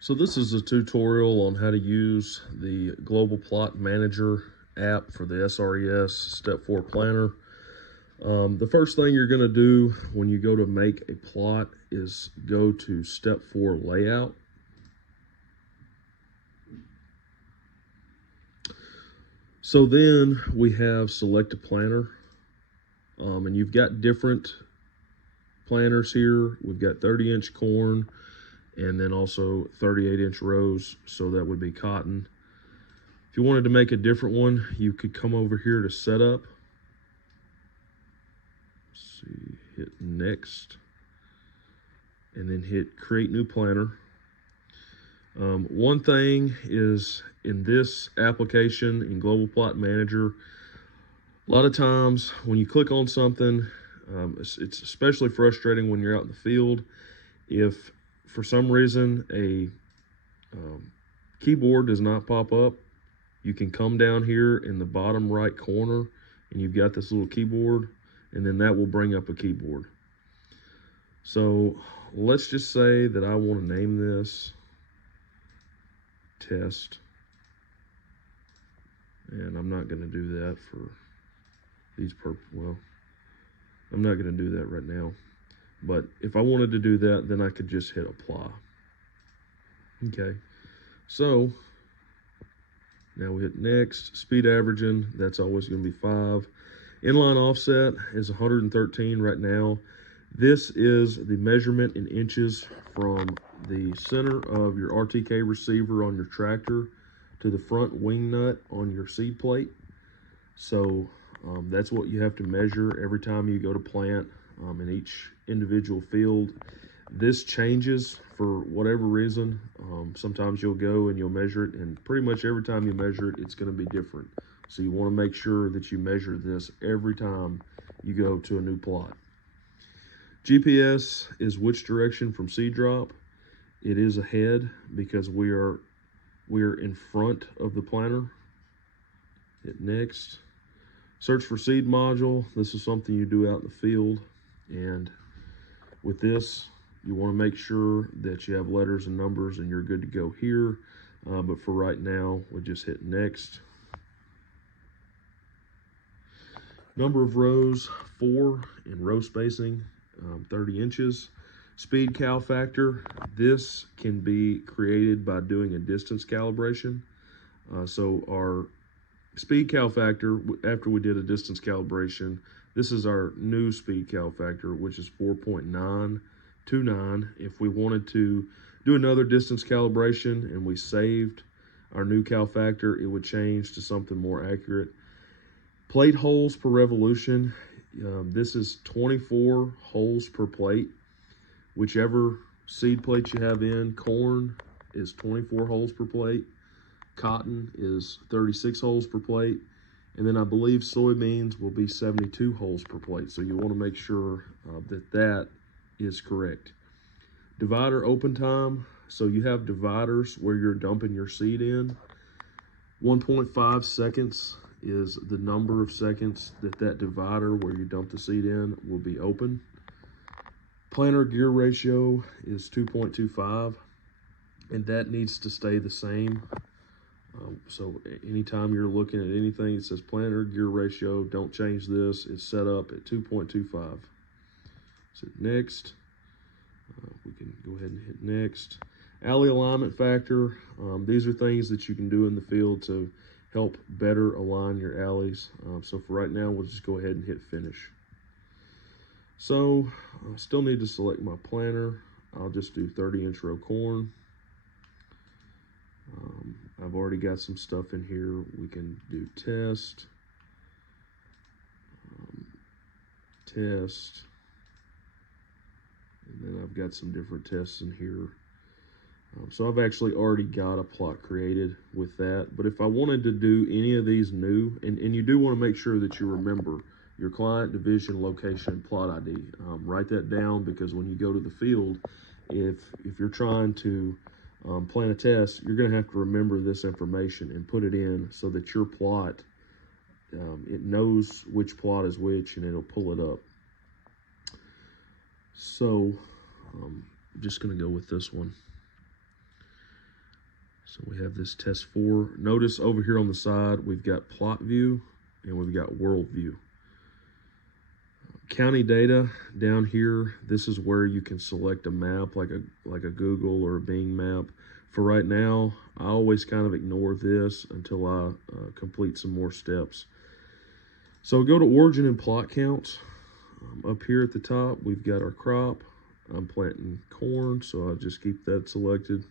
So this is a tutorial on how to use the Global Plot Manager app for the SRES Step 4 Planner. The first thing you're going to do when you go to make a plot is go to Step 4 Layout. So then we have Select a Planner, and you've got different planners here. We've got 30-inch corn, and then also 38-inch rows, so that would be cotton. If you wanted to make a different one, you could come over here to Setup. Let's see, hit Next, and then hit Create New Planner. One thing is, in this application, in Global Plot Manager, a lot of times when you click on something, it's especially frustrating when you're out in the field. If for some reason a keyboard does not pop up, you can come down here in the bottom right corner and you've got this little keyboard, and then that will bring up a keyboard. So let's just say that I want to name this Test, and I'm not going to do that for these well, I'm not going to do that right now, but if I wanted to do that, then I could just hit Apply. Okay, so now we hit Next. Speed averaging, that's always going to be 5. Inline offset is 113 right now. This is the measurement in inches from the center of your RTK receiver on your tractor to the front wing nut on your seed plate. So that's what you have to measure every time you go to plant in each individual field. This changes for whatever reason. Sometimes you'll go and you'll measure it, and pretty much every time you measure it, it's going to be different. So you want to make sure that you measure this every time you go to a new plot. GPS is which direction from seed drop. It is ahead because we are in front of the planter. Hit Next. Search for seed module. This is something you do out in the field, and with this, you want to make sure that you have letters and numbers and you're good to go here. But for right now, we'll just hit Next. Number of rows, 4, and row spacing, 30 inches. Speed cow factor, this can be created by doing a distance calibration. So our speed cow factor, after we did a distance calibration, this is our new speed cow factor, which is 4.929. If we wanted to do another distance calibration and we saved our new cow factor, it would change to something more accurate. Plate holes per revolution, this is 24 holes per plate. Whichever seed plate you have in, corn is 24 holes per plate. Cotton is 36 holes per plate. And then I believe soybeans will be 72 holes per plate. So you want to make sure that is correct. Divider open time. So you have dividers where you're dumping your seed in. 1.5 seconds is the number of seconds that divider where you dump the seed in will be open. Planter gear ratio is 2.25, and that needs to stay the same. So anytime you're looking at anything, it says planter gear ratio, don't change this. It's set up at 2.25. So Next. We can go ahead and hit Next. Alley alignment factor. These are things that you can do in the field to help better align your alleys. So for right now, we'll just go ahead and hit Finish. So I still need to select my planter. I'll just do 30-inch row corn. I've already got some stuff in here. We can do test, test, and then I've got some different tests in here. So I've actually already got a plot created with that. But if I wanted to do any of these new, and you do want to make sure that you remember your client, division, location, plot ID. Write that down, because when you go to the field, if you're trying to plan a test, you're going to have to remember this information and put it in so that your plot, it knows which plot is which, and it'll pull it up. So I'm just going to go with this one. So we have this test 4. Notice over here on the side, we've got plot view and we've got world view. County data down here, this is where you can select a map like a Google or a Bing map. For right now, I always kind of ignore this until I complete some more steps. So go to origin and plot counts. Up here at the top, we've got our crop. I'm planting corn, so I'll just keep that selected.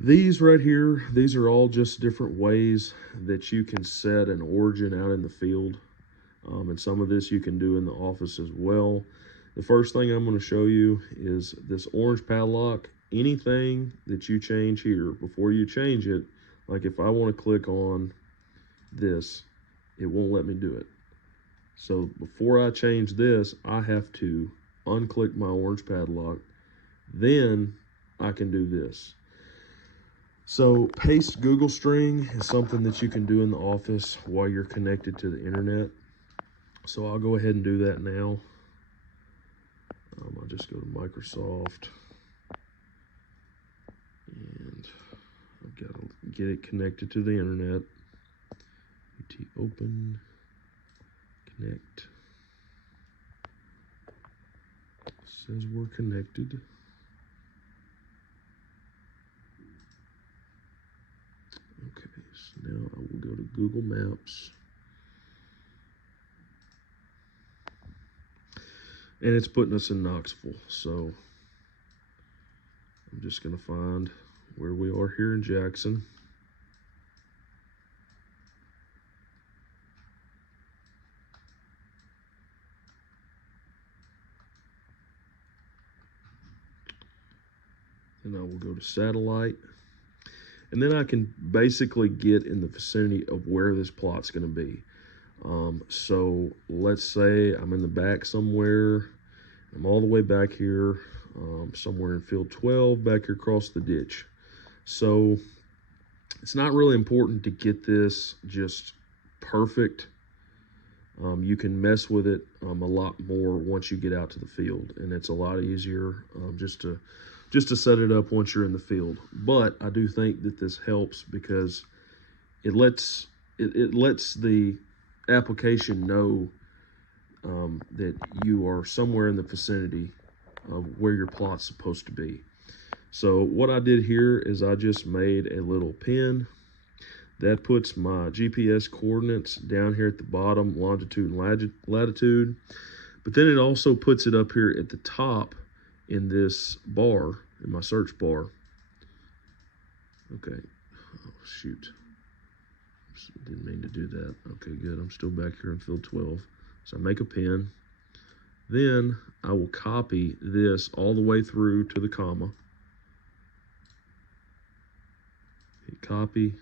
These right here, these are all just different ways that you can set an origin out in the field. And some of this you can do in the office as well. The first thing I'm going to show you is this orange padlock. Anything that you change here, before you change it, like if I want to click on this, it won't let me do it. So before I change this, I have to unclick my orange padlock. Then I can do this. So paste Google string is something that you can do in the office while you're connected to the internet. So I'll go ahead and do that now. I'll just go to Microsoft. And I've got to get it connected to the internet. UT open, connect. It says we're connected. Okay, so now I will go to Google Maps. And it's putting us in Knoxville, so I'm just going to find where we are here in Jackson. And I will go to satellite. And then I can basically get in the vicinity of where this plot's going to be. So let's say I'm in the back somewhere. I'm all the way back here, somewhere in field 12, back here across the ditch. So it's not really important to get this just perfect. You can mess with it a lot more once you get out to the field, and it's a lot easier just to set it up once you're in the field. But I do think that this helps because it lets the application know that you are somewhere in the vicinity of where your plot's supposed to be. So what I did here is I just made a little pin that puts my GPS coordinates down here at the bottom, longitude and latitude, but then it also puts it up here at the top in this bar, in my search bar. Okay, oh shoot, didn't mean to do that. Okay, good, I'm still back here in field 12. So I make a pin, then I will copy this all the way through to the comma. Hit copy.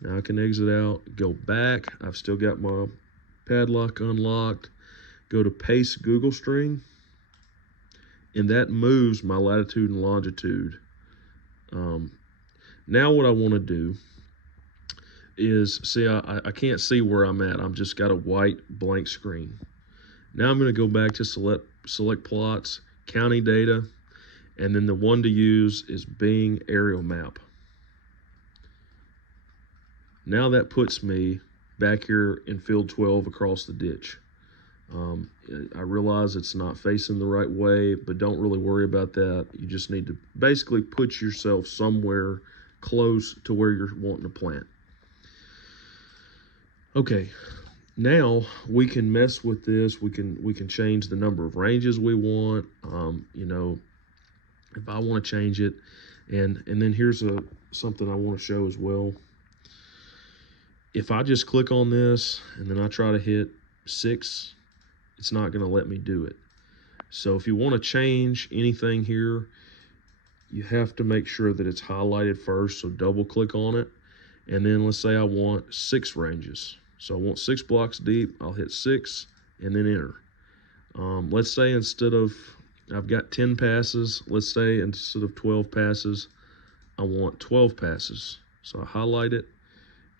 Now I can exit out, go back. I've still got my padlock unlocked. Go to paste Google string, and that moves my latitude and longitude. Now what I want to do is, see, I can't see where I'm at. I've just got a white blank screen. Now I'm going to go back to select plots, county data, and then the one to use is Bing aerial map. Now that puts me back here in field 12 across the ditch. I realize it's not facing the right way, but don't really worry about that. You just need to basically put yourself somewhere close to where you're wanting to plant. Okay, now we can mess with this. We can change the number of ranges we want. You know, if I want to change it, and then here's something I want to show as well. If I just click on this and then I try to hit 6, it's not going to let me do it. So if you want to change anything here, you have to make sure that it's highlighted first. So double click on it, and then let's say I want 6 ranges. So I want 6 blocks deep. I'll hit 6 and then enter. Let's say instead of, I've got 10 passes, let's say instead of 12 passes, I want 12 passes. So I highlight it,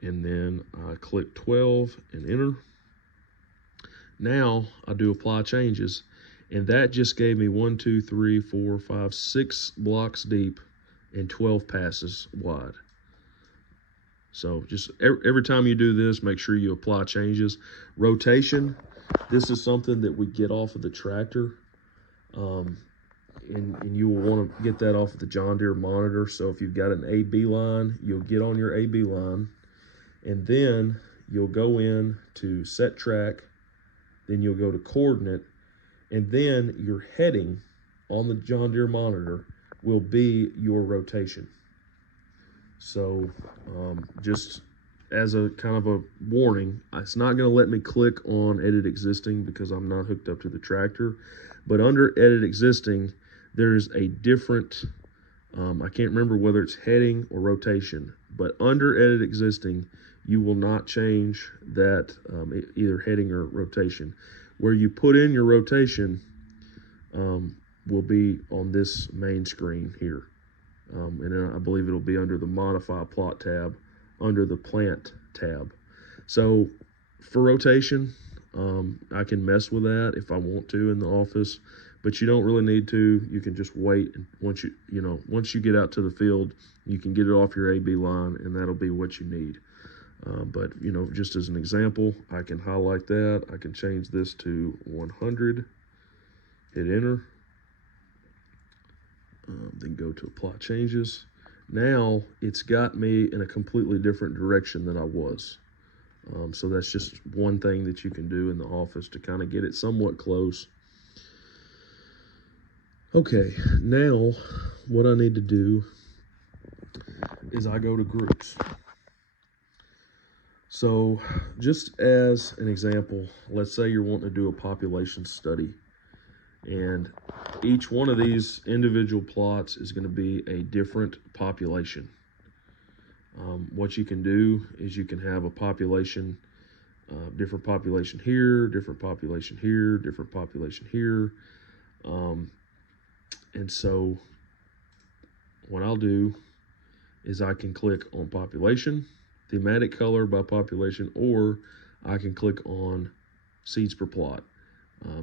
and then I click 12 and enter. Now I do apply changes, and that just gave me 1, 2, 3, 4, 5, 6 blocks deep and 12 passes wide. So just every time you do this, make sure you apply changes. Rotation, this is something that we get off of the tractor. And you will want to get that off of the John Deere monitor. So if you've got an AB line, you'll get on your AB line, and then you'll go in to set track, then you'll go to coordinate, and then your heading on the John Deere monitor will be your rotation. So just as a kind of a warning, it's not going to let me click on edit existing because I'm not hooked up to the tractor. But under edit existing, there's a different, I can't remember whether it's heading or rotation, but under edit existing, you will not change that either heading or rotation. Where you put in your rotation will be on this main screen here. And then I believe it'll be under the modify plot tab, under the plant tab. So for rotation, I can mess with that if I want to in the office, but you don't really need to. You can just wait, and once you get out to the field, you can get it off your AB line, and that'll be what you need. But just as an example, I can highlight that. I can change this to 100, hit enter, then go to apply changes. Now it's got me in a completely different direction than I was. So that's just one thing that you can do in the office to kind of get it somewhat close. Okay, now what I need to do is I go to groups. So just as an example, let's say you're wanting to do a population study, and each one of these individual plots is going to be a different population. What you can do is you can have a population, different population here, different population here, different population here. And so what I'll do is I can click on population, thematic color by population, or I can click on seeds per plot.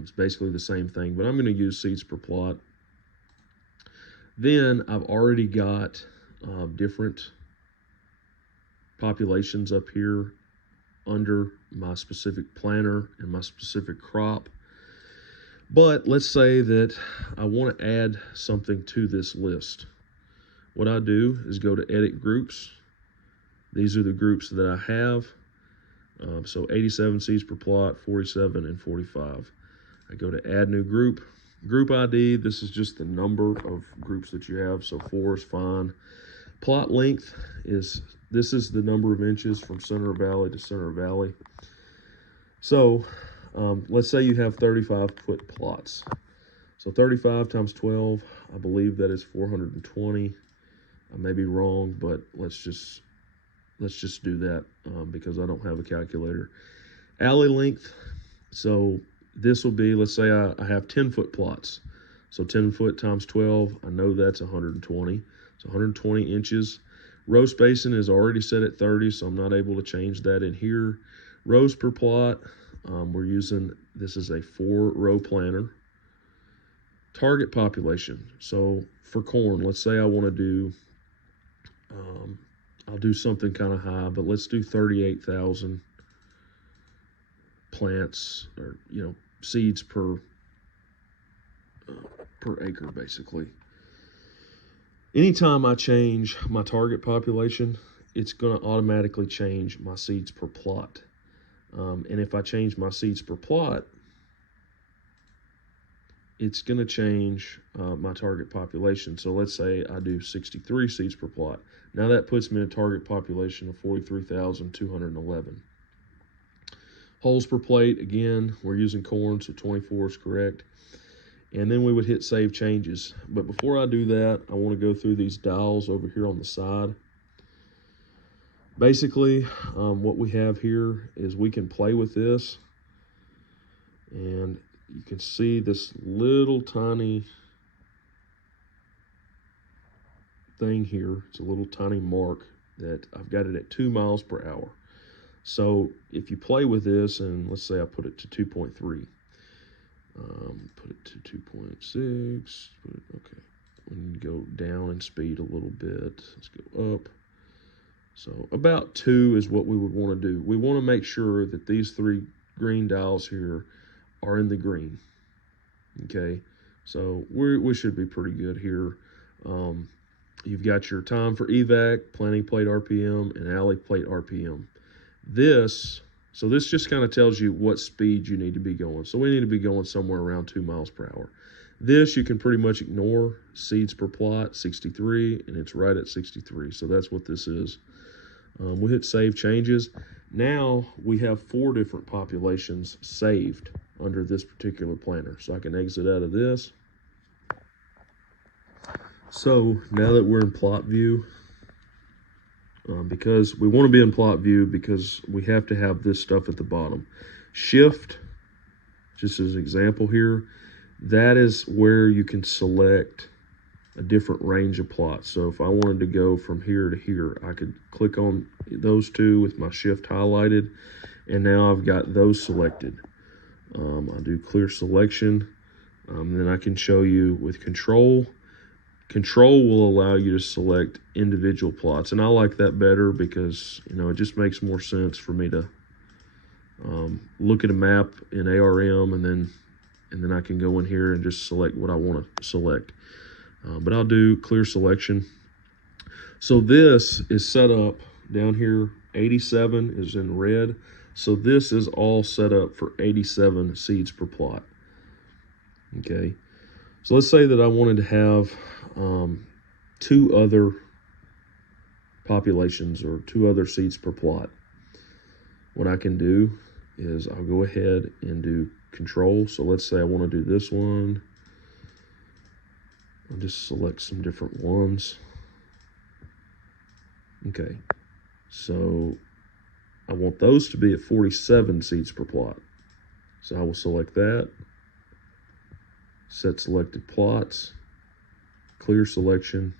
It's basically the same thing, but I'm going to use seeds per plot. Then I've already got different populations up here under my specific planter and my specific crop. But let's say that I want to add something to this list. What I do is go to edit groups. These are the groups that I have. So 87 seeds per plot, 47, and 45. I go to add new group. Group ID, this is just the number of groups that you have, so 4 is fine. Plot length this is the number of inches from center of valley to center of valley. So let's say you have 35-foot plots. So 35 times 12, I believe that is 420. I may be wrong, but let's just do that because I don't have a calculator. Alley length, so this will be, let's say I have 10-foot plots. So 10 foot times 12, I know that's 120. So 120 inches. Row spacing is already set at 30, so I'm not able to change that in here. Rows per plot, we're using, this is a 4-row planter. Target population. So for corn, let's say I want to do, I'll do something kind of high, but let's do 38,000 plants, or seeds per acre, basically. Anytime I change my target population, it's going to automatically change my seeds per plot. And if I change my seeds per plot, it's going to change my target population. So let's say I do 63 seeds per plot. Now that puts me in a target population of 43,211. Holes per plate, again, we're using corn, so 24 is correct. And then we would hit save changes. But before I do that, I want to go through these dials over here on the side. Basically, what we have here is we can play with this. And you can see this little tiny thing here. It's a little tiny mark that I've got it at 2 miles per hour. So if you play with this, and let's say I put it to 2.3, put it to 2.6, okay. When you go down in speed a little bit. Let's go up. So about 2 is what we would want to do. We want to make sure that these 3 green dials here are in the green. Okay, so we should be pretty good here. You've got your time for evac, planning plate RPM, and alley plate RPM. So this just kind of tells you what speed you need to be going. So we need to be going somewhere around 2 miles per hour. This you can pretty much ignore. Seeds per plot, 63, and it's right at 63. So that's what this is. We'll hit save changes. Now we have 4 different populations saved under this particular planner. So I can exit out of this. So now that we're in plot view, because we want to be in plot view because we have to have this stuff at the bottom. Shift, just as an example here, that is where you can select a different range of plots. So if I wanted to go from here to here, I could click on those 2 with my shift highlighted, and now I've got those selected. I'll do clear selection, then I can show you with control. Control will allow you to select individual plots, and I like that better because, you know, it just makes more sense for me to look at a map in ARM, and then I can go in here and just select what I want to select. But I'll do clear selection. So this is set up down here. 87 is in red. So this is all set up for 87 seeds per plot. Okay. So let's say that I wanted to have 2 other populations or 2 other seeds per plot. What I can do is I'll go ahead and do control. So let's say I want to do this one. I'll just select some different ones. Okay, so I want those to be at 47 seeds per plot. So I will select that, set selected plots, clear selection,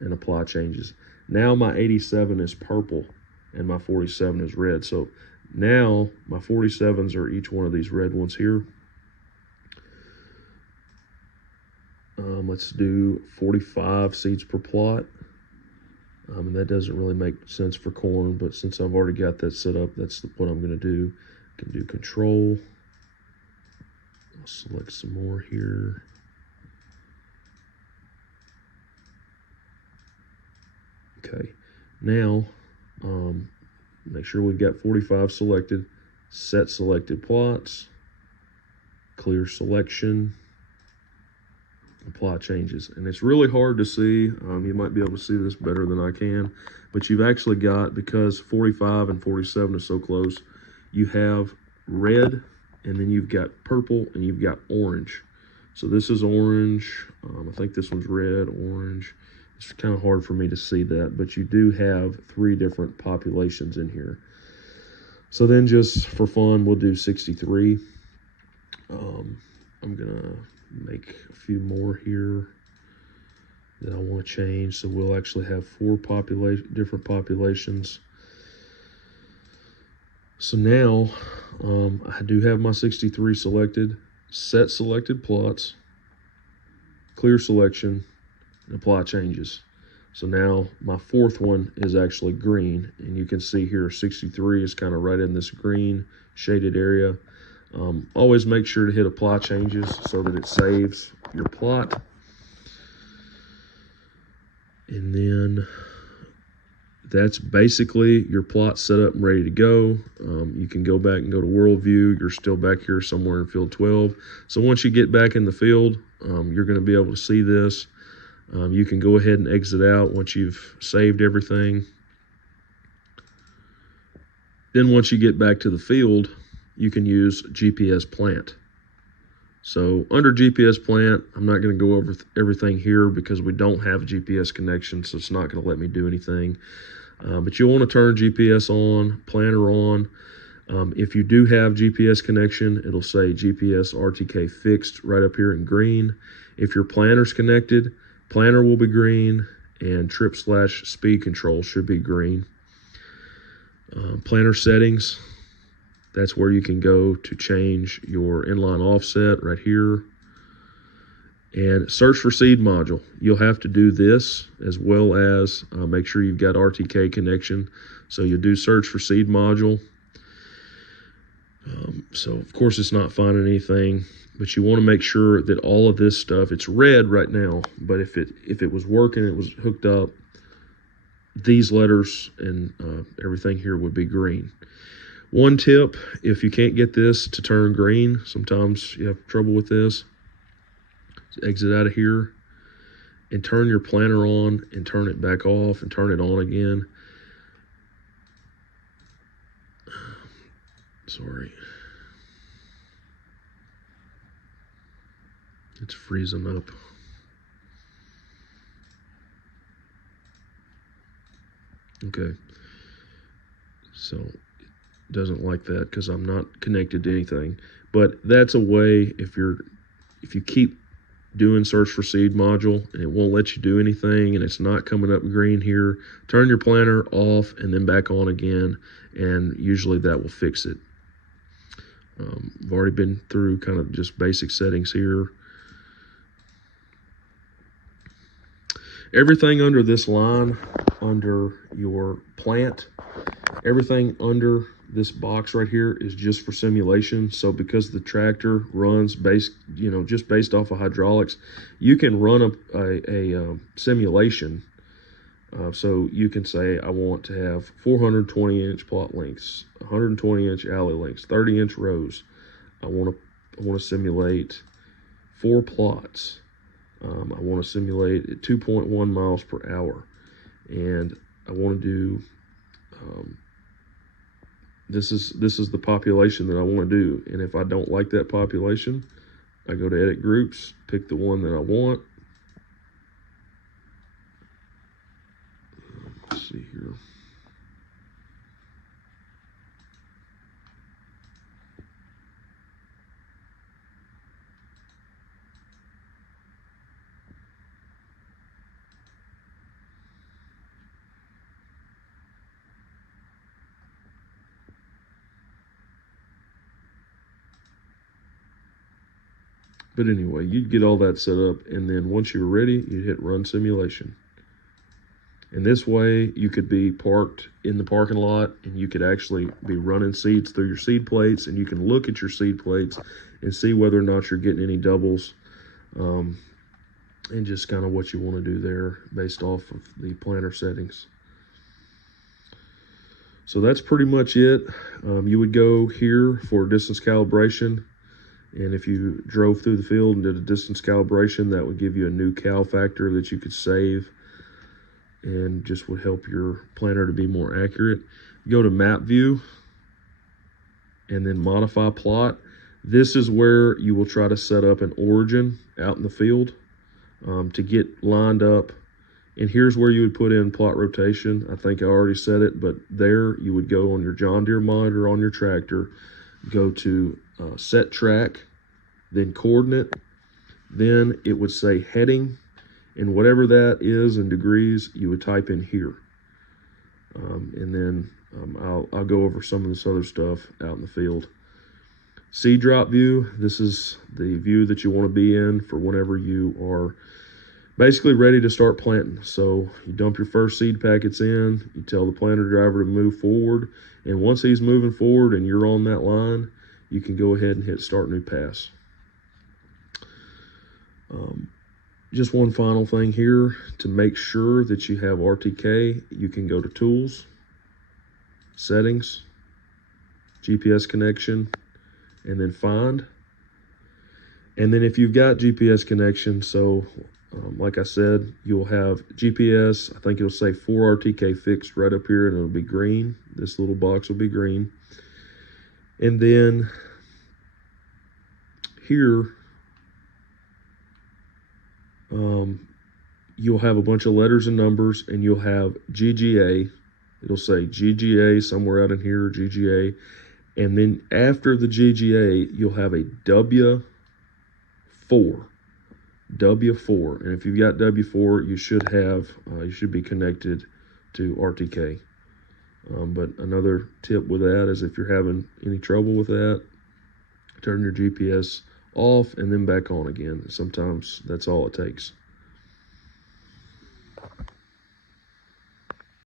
and apply changes. Now my 87 is purple and my 47 is red. So now my 47s are each one of these red ones here. Let's do 45 seeds per plot. And that doesn't really make sense for corn, but since I've already got that set up, that's what I'm going to do. I can do control. I'll select some more here. Okay, now make sure we've got 45 selected. Set selected plots, clear selection, apply changes. And it's really hard to see. You might be able to see this better than I can, but you've actually got, because 45 and 47 are so close, you have red, and then you've got purple, and you've got orange. So this is orange. I think this one's red, orange. It's kind of hard for me to see that, but you do have 3 different populations in here. So then just for fun, we'll do 63. I'm gonna make a few more here that I want to change. So we'll actually have 4 different populations. So now I do have my 63 selected, set selected plots, clear selection, and apply changes. So now my 4th one is actually green, and you can see here 63 is kind of right in this green shaded area. Always make sure to hit apply changes so that it saves your plot. And then that's basically your plot set up and ready to go. You can go back and go to world view. You're still back here somewhere in field 12. So once you get back in the field, you're going to be able to see this. You can go ahead and exit out once you've saved everything. Then once you get back to the field, you can use GPS plant. So under GPS plant, I'm not going to go over everything here because we don't have a GPS connection, so it's not going to let me do anything. But you'll want to turn GPS on, planner on. If you do have GPS connection, it'll say GPS RTK fixed right up here in green. If your planner's connected, planner will be green, and trip/speed control should be green. Planner settings, that's where you can go to change your inline offset right here. And search for seed module. You'll have to do this as well as make sure you've got RTK connection. So you'll do search for seed module. So of course it's not finding anything, but you want to make sure that all of this stuff, it's red right now, but if it was working, it was hooked up, these letters and everything here would be green. One tip, if you can't get this to turn green, sometimes you have trouble with this, exit out of here and turn your planner on and turn it back off and turn it on again. Sorry. It's freezing up. Okay. So it doesn't like that because I'm not connected to anything. But that's a way, if you keep doing search for seed module and it won't let you do anything and it's not coming up green here, turn your planner off and then back on again, and usually that will fix it. I've already been through kind of just basic settings here. Everything under this line, under your plant, everything under this box right here is just for simulation. So because the tractor runs just based off of hydraulics, you can run a simulation. So you can say, I want to have 420-inch plot lengths, 120-inch alley lengths, 30-inch rows. I want to simulate 4 plots. I want to simulate at 2.1 miles per hour, and I want to do. This is the population that I want to do, and if I don't like that population, I go to edit groups, pick the one that I want. Let's see here. But anyway, you'd get all that set up, and then once you're ready, you'd hit run simulation. And this way, you could be parked in the parking lot, and you could actually be running seeds through your seed plates, and you can look at your seed plates and see whether or not you're getting any doubles, and just kind of what you want to do there based off of the planter settings. So that's pretty much it. You would go here for distance calibration. And if you drove through the field and did a distance calibration, that would give you a new cal factor that you could save and just would help your planner to be more accurate. Go to map view and then modify plot. This is where you will try to set up an origin out in the field to get lined up. And here's where you would put in plot rotation. I think I already said it, but there you would go on your John Deere monitor on your tractor, go to set track, then coordinate, then it would say heading, and whatever that is in degrees, you would type in here. And then I'll go over some of this other stuff out in the field. Seed drop view, this is the view that you want to be in for whenever you are basically ready to start planting. So you dump your first seed packets in, you tell the planter driver to move forward, and once he's moving forward and you're on that line, you can go ahead and hit start new pass. Just one final thing here, to make sure that you have RTK, you can go to tools, settings, GPS connection, and then find. And then if you've got GPS connection, so like I said, you'll have GPS, I think it'll say 4 RTK fixed right up here, and it'll be green. This little box will be green. And then here, you'll have a bunch of letters and numbers, and you'll have GGA. It'll say GGA somewhere out in here, GGA. And then after the GGA, you'll have a W4. W4. And if you've got W4, you should have, you should be connected to RTK. But another tip with that is if you're having any trouble with that, turn your GPS off and then back on again. Sometimes that's all it takes.